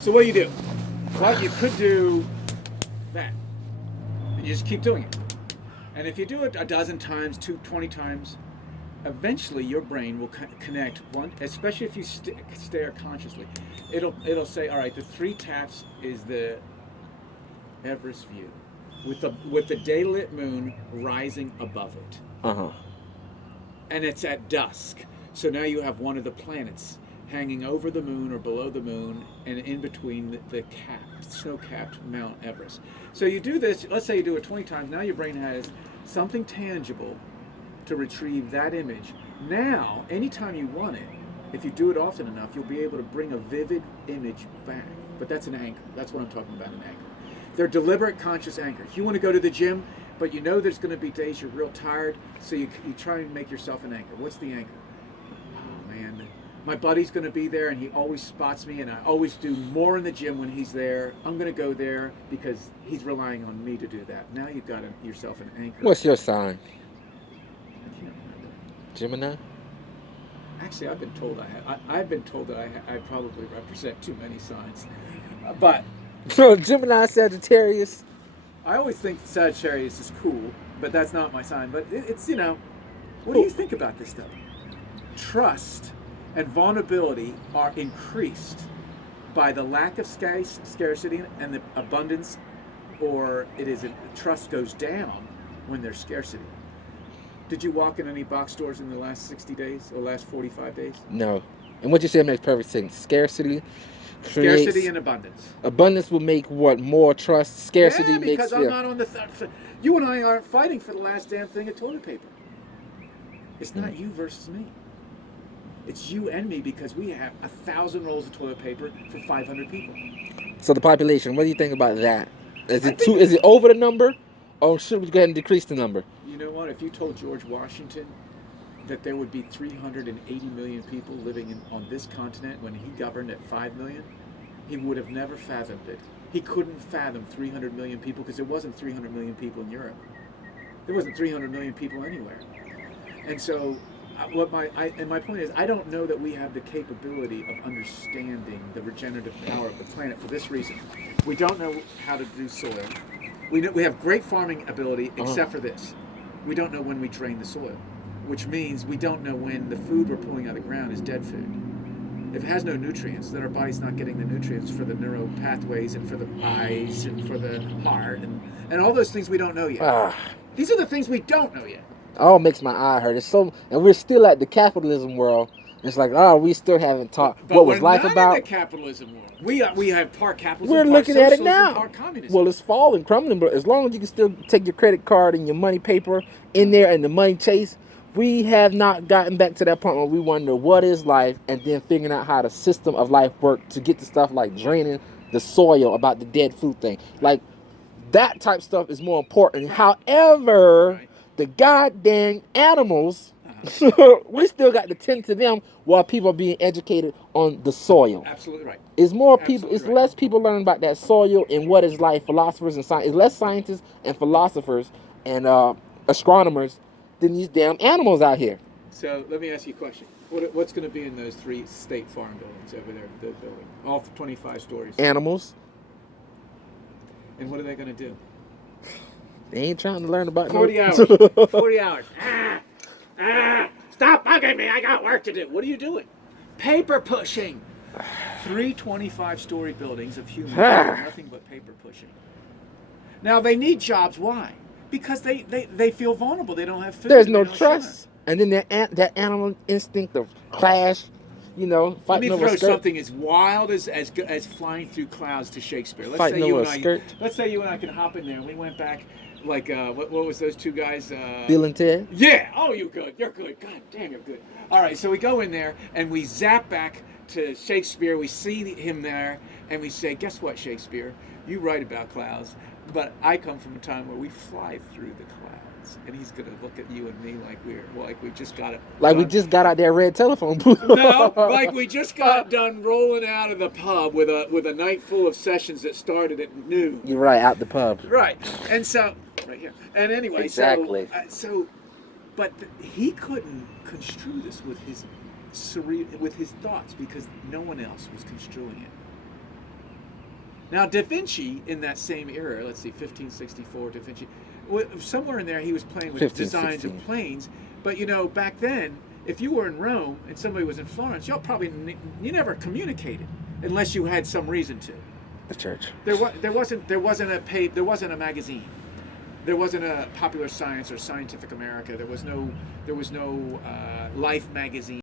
So what do you do? Well, you could do that. And you just keep doing it. And if you do it a dozen times, 20 times, eventually your brain will connect one, especially if you stare consciously. It'll say, all right, the 3 taps is the Everest view, with the daylit moon rising above it. Uh-huh. And it's at dusk. So now you have one of the planets hanging over the moon or below the moon and in between the snow-capped Mount Everest. So you do this, let's say you do it 20 times, now your brain has something tangible to retrieve that image. Now, anytime you want it, if you do it often enough, you'll be able to bring a vivid image back. But that's an anchor. That's what I'm talking about, an anchor. They're deliberate, conscious anchors. You want to go to the gym, but you know there's going to be days you're real tired, so you try and make yourself an anchor. What's the anchor? Oh, man, my buddy's going to be there, and he always spots me, and I always do more in the gym when he's there. I'm going to go there because he's relying on me to do that. Now you've got yourself an anchor. What's your sign? I can't remember. Gemini? Actually, I've been told I've been told that I probably represent too many signs, but So Gemini, Sagittarius. I always think Sagittarius is cool, but that's not my sign. But it's what do you think about this stuff? Trust and vulnerability are increased by the lack of scarcity and the abundance, or trust goes down when there's scarcity. Did you walk in any box stores in the last 60 days or last 45 days? No. And what you said makes perfect sense. Scarcity Scarcity and abundance. Abundance will make what? More trust. Scarcity Yeah, makes because I'm not on the you and I aren't fighting for the last damn thing of toilet paper. It's not you versus me. It's you and me because we have 1,000 rolls of toilet paper for 500 people. So the population, what do you think about that? Is it over the number, or should we go ahead and decrease the number? You know what? If you told George Washington that there would be 380 million people living on this continent when he governed at 5 million, he would have never fathomed it. He couldn't fathom 300 million people because there wasn't 300 million people in Europe. There wasn't 300 million people anywhere. And so my point is, I don't know that we have the capability of understanding the regenerative power of the planet for this reason. We don't know how to do soil. We have great farming ability, except for this. We don't know when we drain the soil, which means we don't know when the food we're pulling out of the ground is dead food. If it has no nutrients, then our body's not getting the nutrients for the neural pathways and for the eyes and for the heart and all those things we don't know yet. These are the things we don't know yet. Oh, makes my eye hurt. And we're still at the capitalism world. It's like, we still haven't taught but what was life not about. In the capitalism world. We have part capitalism. We're part looking at it socialism, now. Part communism. Well, it's falling, crumbling, but as long as you can still take your credit card and your money paper in there and the money chase, we have not gotten back to that point where we wonder what is life and then figuring out how the system of life works to get to stuff like draining the soil, about the dead food thing. Like, that type stuff is more important. However, the goddamn animals, we still got to tend to them while people are being educated on the soil. Absolutely right. It's more people. It's less people learning about that soil and what is life. Philosophers and science. It's less scientists and philosophers and astronomers than these damn animals out here. So let me ask you a question. What's going to be in those 3 state farm buildings over there? The building, all 25 stories. Animals. And what are they going to do? They ain't trying to learn about 40 hours. 40 hours. Stop bugging me. I got work to do. What are you doing? Paper pushing. 3 25-story buildings of humans doing nothing but paper pushing. Now, they need jobs. Why? Because they feel vulnerable. They don't have food. There's no trust. And then that animal instinct of clash, fighting over skirt. Let me throw something as wild as flying through clouds to Shakespeare. Let's say you and I can hop in there and we went back. Like, what was those 2 guys? Bill and Ted? Yeah. Oh, you're good. You're good. God damn, you're good. All right, so we go in there, and we zap back to Shakespeare. We see him there, and we say, guess what, Shakespeare? You write about clouds, but I come from a time where we fly through the clouds. And he's going to look at you and me like we just got it. Like we just got out that red telephone booth. No, like we just got done rolling out of the pub with a night full of sessions that started at noon. You're right, out the pub. Right. And so, right here. And anyway, exactly. But he couldn't construe this with his thoughts because no one else was construing it. Now, Da Vinci, in that same era, let's see, 1564, Da Vinci, somewhere in there he was playing with 15, designs 16. of planes. But, you know, back then, if you were in Rome and somebody was in Florence, y'all probably, you never communicated unless you had some reason to. The church. There wasn't a magazine. There wasn't a Popular Science or Scientific America. There was no Life magazine.